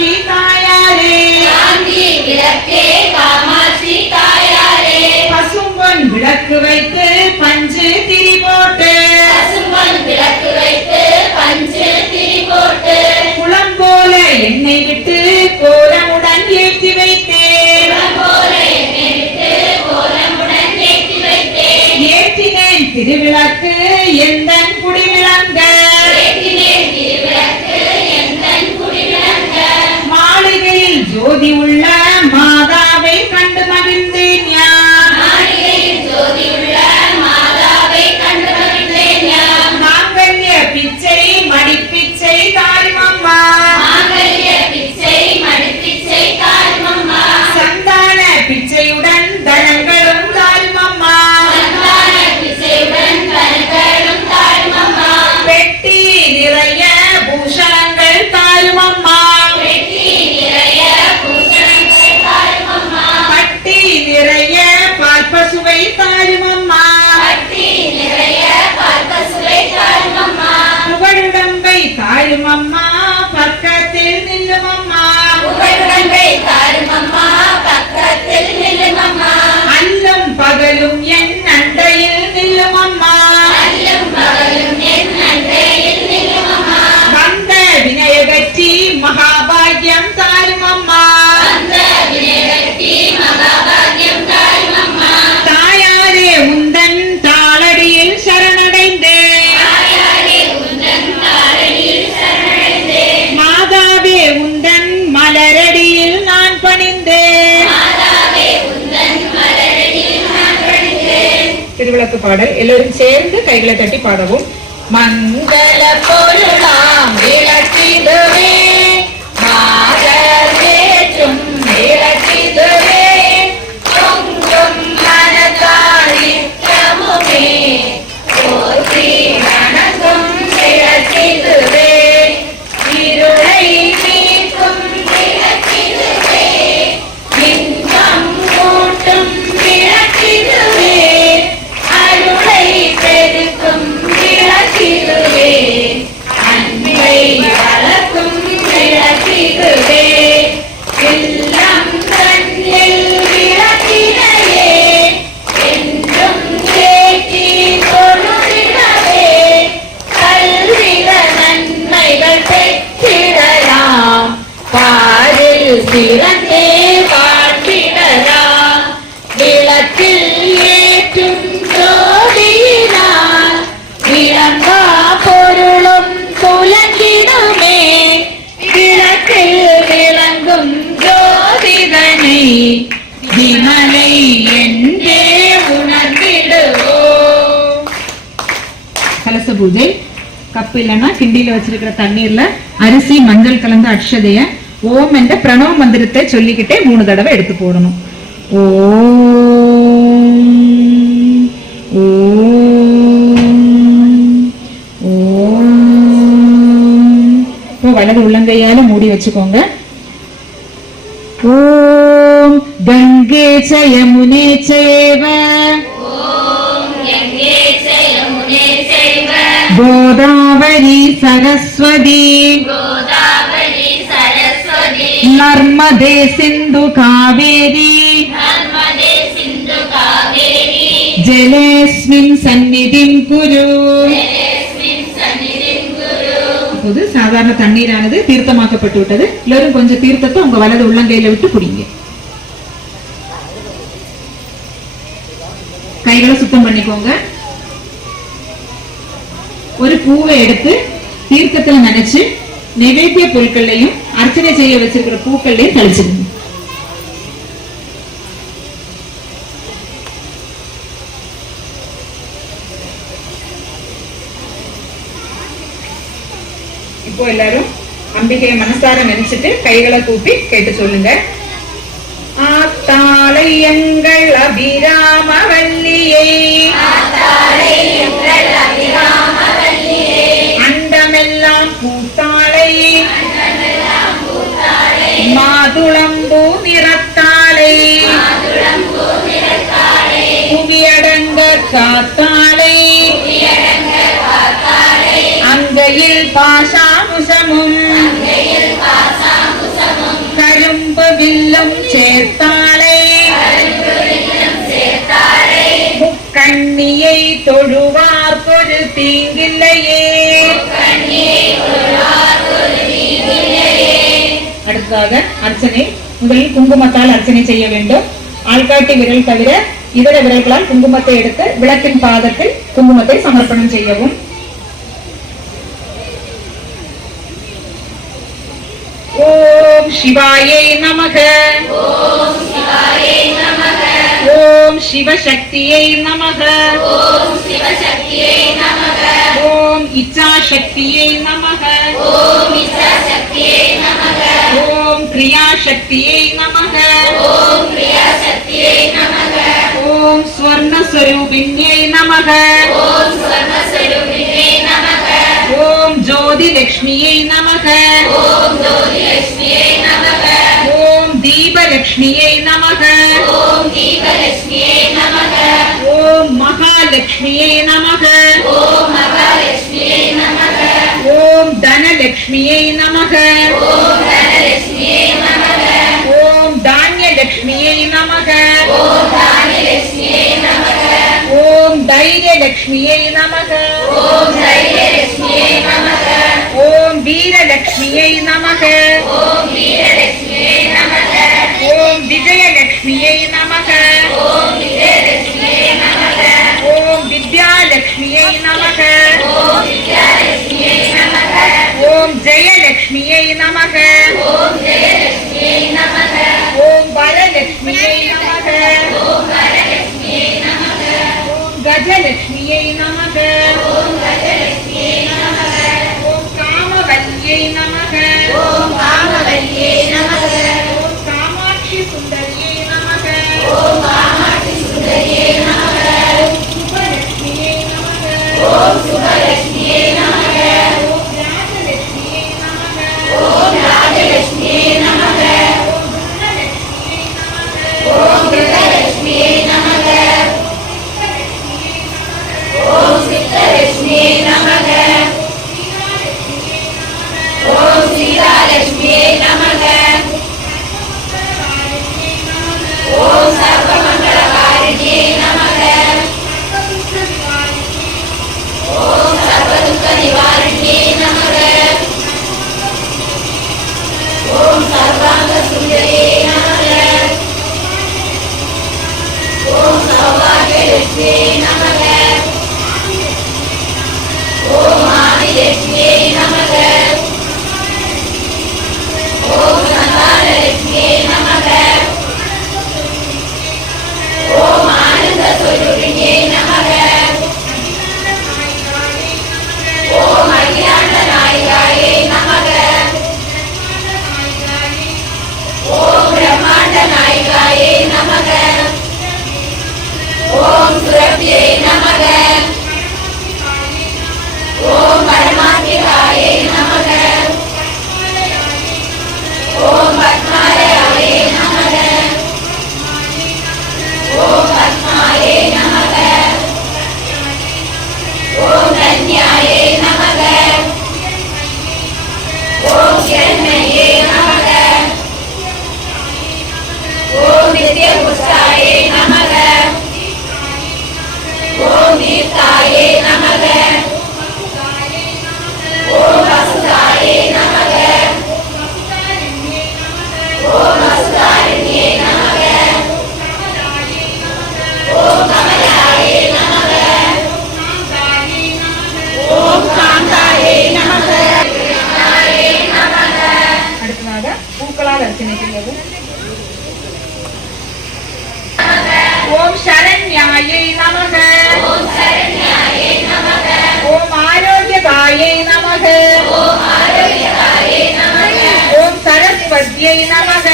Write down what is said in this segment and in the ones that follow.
காமாட்சி தாயாரே, சாந்தி விளக்கே காமாட்சி தாயாரே, பசும்பொன் விளக்கு வைத்து பஞ்சு திரி போட்டு, பசும்பொன் விளக்கு வைத்து பஞ்சு திரி போட்டு, குளம் போல எண்ணெய் விட்டு கோலமுடன் ஏற்றி வைத்தேன், போல எண்ணெய் விட்டு கோலமுடன் ஏற்றி வைத்தேன், ஏற்றினேன் திருவிளக்கு எந்தன் குடி விளங்க, ஏற்றினேன் திருவிளக்கு எந்தன் குடி விளங்க, மாளிகையில் ஜோதி உள்ள மாதாவை கண்டு மகிழ்ந்தேன் யான், மாளிகையில் ஜோதி உள்ள மாதாவை கண்டு மகிழ்ந்தேன் யான், மாங்கல்ய பிச்சை மடிப்பிச்சை தாய்மம்மா, மாங்கல்ய பிச்சை மடிப்பிச்சை தாய்மம்மா, சந்தான பிச்சையுடன் தனங்களும் தாய்மம்மா, சந்தான பிச்சையுடன் கண்களும் தாய்மம்மா, பெட்டி நிறைய பூஷணங்கள் தாய்மம்மா, வெட்டி நிறைய பூசணங்கள் தாய்மம்மா, பட்டி நிறைய பாற்பசுவை தாய்மம்மா, பட்டி நிறைய பார்ப்பசுவை தாய்மம்மா, புகழுடம்பை தாய்மம்மா பக்கத்தில் நில்லுமம்மா, புகழுடம்பை தாய்மம்மா பக்கத்தில் நில்லுமம்மா, அல்லும் பகலும் என் அண்டையில் நில்லுமம்மா, அல்லும் பகலும் என் அண்டையில் நில்லுமம்மா, வந்த வினயகற்றி மகாபாகியம் தாய்மம்மா, அந்த வினயகத்தி மகாபாகியம் தாய்மம்மா, தாயாரே உந்தன் தாளடியில் சரணடைந்தேன், தாயாரே உந்தன் தாரணியில் சரணடைந்தேன், மாதாவே உந்தன் மலரடியில் நான் பணிந்தேன். மாதாவே உந்தன் மலரடியில் நான் பணிந்தேன். திருவிளக்கு பாடல் எல்லோரும் சேர்ந்து கைகளை தட்டி பாடவும். மங்கள பொருளாம் விளக்கிடுவே, மாதர் ஏற்றும் விளக்கிடுவே, பொங்கும் மனத்தால் நித்தமுமே போற்றி வணங்கும் விளக்கிடுவே, இருளை நீக்கும் விளக்கிடுவே, இன்பம் கூட்டும் விளக்கிடுவே, அருளை பெருக்கும் விளக்கிடுவே, அன்பை வளர்க்கும் விளக்கிடுவே, இல்லம் கண்ணில் விளக்கினையே, என்றும் தேற்றி தொழுதிடவே, கல்விக நன்மைகள் பெற்றிடலாம், பாரில் சிறந்தே வாழ்ந்திடலாம், விளக்கில் ஏற்றும் ஜோதியினால் விளங்கா பொருளும் புலங்கிடுமே, விளக்கில் விளங்கும் ஜோதிதனை விமலை என்றே உணர்ந்திடுவோம். கலச பூஜை. கப்பு இல்லைன்னா கிண்டியில வச்சிருக்கிற தண்ணீர்ல அரிசி மஞ்சள் கலந்த அக்ஷதைய ஓம் என்ற பிரணவ மந்திரத்தை சொல்லிக்கிட்டே 3 தடவை எடுத்து போடணும். ஓம் ஓம் ஓம். இப்போ வலது உள்ளங்கையால மூடி வச்சுக்கோங்க. ஓம் கங்கே ச யமுனே சைவ ஓம் கங்கே யமுனே சைவ கோதாவரி சரஸ்வதி கோதாவரி சரஸ்வதி நர்மதே சிந்து காவேரி நர்மதே சிந்து காவேரி ஜலேஸ்மின் சந்நிதிம் குரு. ஜலேஸ்மின் சந்நிதிம் குரு. இப்போது சாதாரண தண்ணீரானது தீர்த்தமாக்கப்பட்டு விட்டது. எல்லாரும் கொஞ்சம் தீர்த்தத்தை உங்க வலது உள்ளங்கையில விட்டு குடிங்க. கைகளை சுத்தம் பண்ணிக்கோங்க. ஒரு பூவை எடுத்து தீர்த்தத்துல நினைச்சு நைவேத்திய பொருட்கள்லையும் அர்ச்சனை செய்ய வச்சிருக்கிற பூக்கள்லையும் தெளிச்சிடுங்க. இப்போ எல்லாரும் அம்பிகையை மனசார நினைச்சிட்டு கைகளை கூப்பி கேட்டு சொல்லுங்க. ஆத்தாளை எங்கள் அபிராமவல்லியை அண்டமெல்லாம் பூத்தாளை மாதுளம்பூ நிறத்தாளை புவியடங்க காத்தாளை அங்கையில் பாசாமுசமும் அடுத்ததாக அர்ச்சனை. முதலில் குங்குமத்தால் அர்ச்சனை செய்ய வேண்டும். ஆள்காட்டி விரல் தவிர இதர விரல்களால் குங்குமத்தை எடுத்து விளக்கின் பாதத்தில் குங்குமத்தை சமர்ப்பணம் செய்யவும். ஓம் சிவாயே நமக. ஓம் சிவாயே நமக. ஓம் சிவசக்தியே நமக. ஓம் சிவசக்தியே நமக. ஓம் இச்சாசக்தியே நமக. ஓம் இச்சாசக்தியே நமக. ஓம் கிரியாசக்தியே நமக. ஓம் கிரியாசக்தியே நமக. ஓம் ஸ்வர்ணஸ்வரூபிண்யே நமக. ஓம் ஸ்வர்ணஸ்வரூபிணே நமக. ஓம் ஜோதிலக்ஷ்மியே நமக. ஓம் ஜோதிலக்ஷ்மியே நமக. ஓம் தீபலக்ஷ்மியே நமக. ஓம் தீபலக்ஷ்மியே நமக. ஓம் மகாலக்ஷ்மியே நமக. ஓம் மகாலக்ஷ்மியே நமக. ஓம் தனலக்ஷ்மியே நமக. ஓம் தனலக்ஷ்மியே நமக. ஓம் தானியலக்ஷ்மியே நமக. ஓம் தானியலக்ஷ்மியே நமக. ஓம் தைரியலக்ஷ்மியே நமக. ஓம் தைரியலக்ஷ்மியே நமக. ஓம் வீரலக்ஷ்மியே நமக. ஓம் வீரலக்ஷ்மியே நமக. ஓம் விஜயலக்ஷ்மியே நமக. ஓம் விஜயலக்ஷ்மியே நமக. ஓம் வித்யாலக்ஷ்மியே நமக. ஓம் வித்யாலக்ஷ்மியே நமக. ஓம் ஜெயலக்ஷ்மியே நமக. ஓம் ஜெயலக்ஷ்மியே நமக. ஓம் வரலக்ஷ்மியே நமக. ஓம் வரலக்ஷ்மியே நமக. ஓம் கஜலக்ஷ்மியே நமக. ஓம் கஜலக்ஷ்மியே நமக. ஓம் காமவல்லியை நமக. ஓம் காமவல்லியே நமக. ஓம் காமாட்சி சுந்தரியை நமக. ஓம் காமாட்சி சுந்தரியே நமக. ஓம் சுபலக்ஷ்மியை நமக. ஓம் சுபலக்ஷ்மியே நமக. ஓம் ராஜலக்ஷ்மியை நமக. ஓம் ராஜலக்ஷ்மியே நமக. ஓம் கிருஷ்ணலக்ஷ்மியை நமக. ஓம் சித்தலக்ஷ்மியே நமக. ஓம் சீதாலக்ஷ்மியே நமக. ஓம் சர்வமங்களகாரிணியே நமக. ஓம் சர்வதுக்க நிவாரணியே நமக. ஓம் சர்வாங்க சுந்தரியே நமக. ஓம் சௌபாகியலக்ஷ்மியே நமக. ஓம் ஆதிலக்ஷ்மியே நமக. ஓம் சந்தானலக்ஷ்மியே நமக. ஓம் ஆனந்த ஸ்வரூபிணியே நமக. ஓம் அகிலாண்ட நாயகாயே நமக. ஓம் பிரம்மாண்ட நாயகாயே நமக. ஓம் சுரபியே நமக. ஓம் பரமாத்மிகாயே நமக. ஓம் பத்மாலயாயே நமக. ஓம் பத்மாயே நமக. ஓம் கன்யாயே நமக. ஓம் கிரண்மயே நமக. ஓம் நித்யபுஷ்டாயே நமக. ஓம் தீர்த்தாயே நமக. ஓம் வசுதாயே நமக. ஓம் வசுதாரிணியே நமக. ஓம் கமலாயே நமக. ஓம் காந்தாயே நமக. அடுத்ததாக பூக்களால் அர்ச்சனை செய்யவும். ஓம் சரண்யாயை நமக. ஓம் சரண்யாயே நமக. ஓம் ஆரோக்கியதாயை நமக. ஓம் ஆரோக்கியதாயே நமக. ஓம் சரஸ்வத்யை நமக.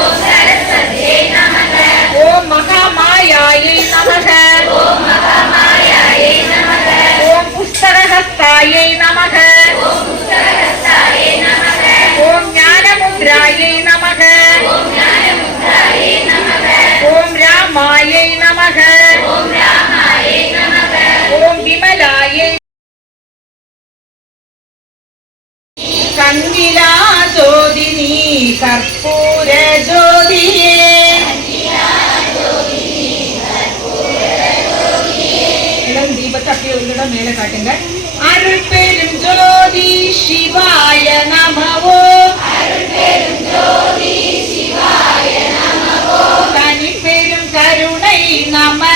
ஓம் சரஸ்வதியே நமக. ஓம் மகாமாயாயை நமக. ஓம் மகாமாயாயே நமக. ஓம் புஸ்தகஹஸ்தாயை நமக. ஓம் புஸ்தகஹஸ்தாயே நமக. ஓம் ஞானமுத்ராயை நமக. ஓம் ஞானமுத்ராயே நமக. ஓம் ராமாயை நமக. ஓம் ராமாயே நமக. ஓம் விமலாயை. கந்திலா ஜோதினி கற்பூர ஜோதியே. இளம் தீபத்தை அப்படியே ஒரு தடவை மேல காட்டுங்க. அருள் பெரும் ஜோதி சிவாய நமவோ. அருள் பெரும் ஜோதி நாம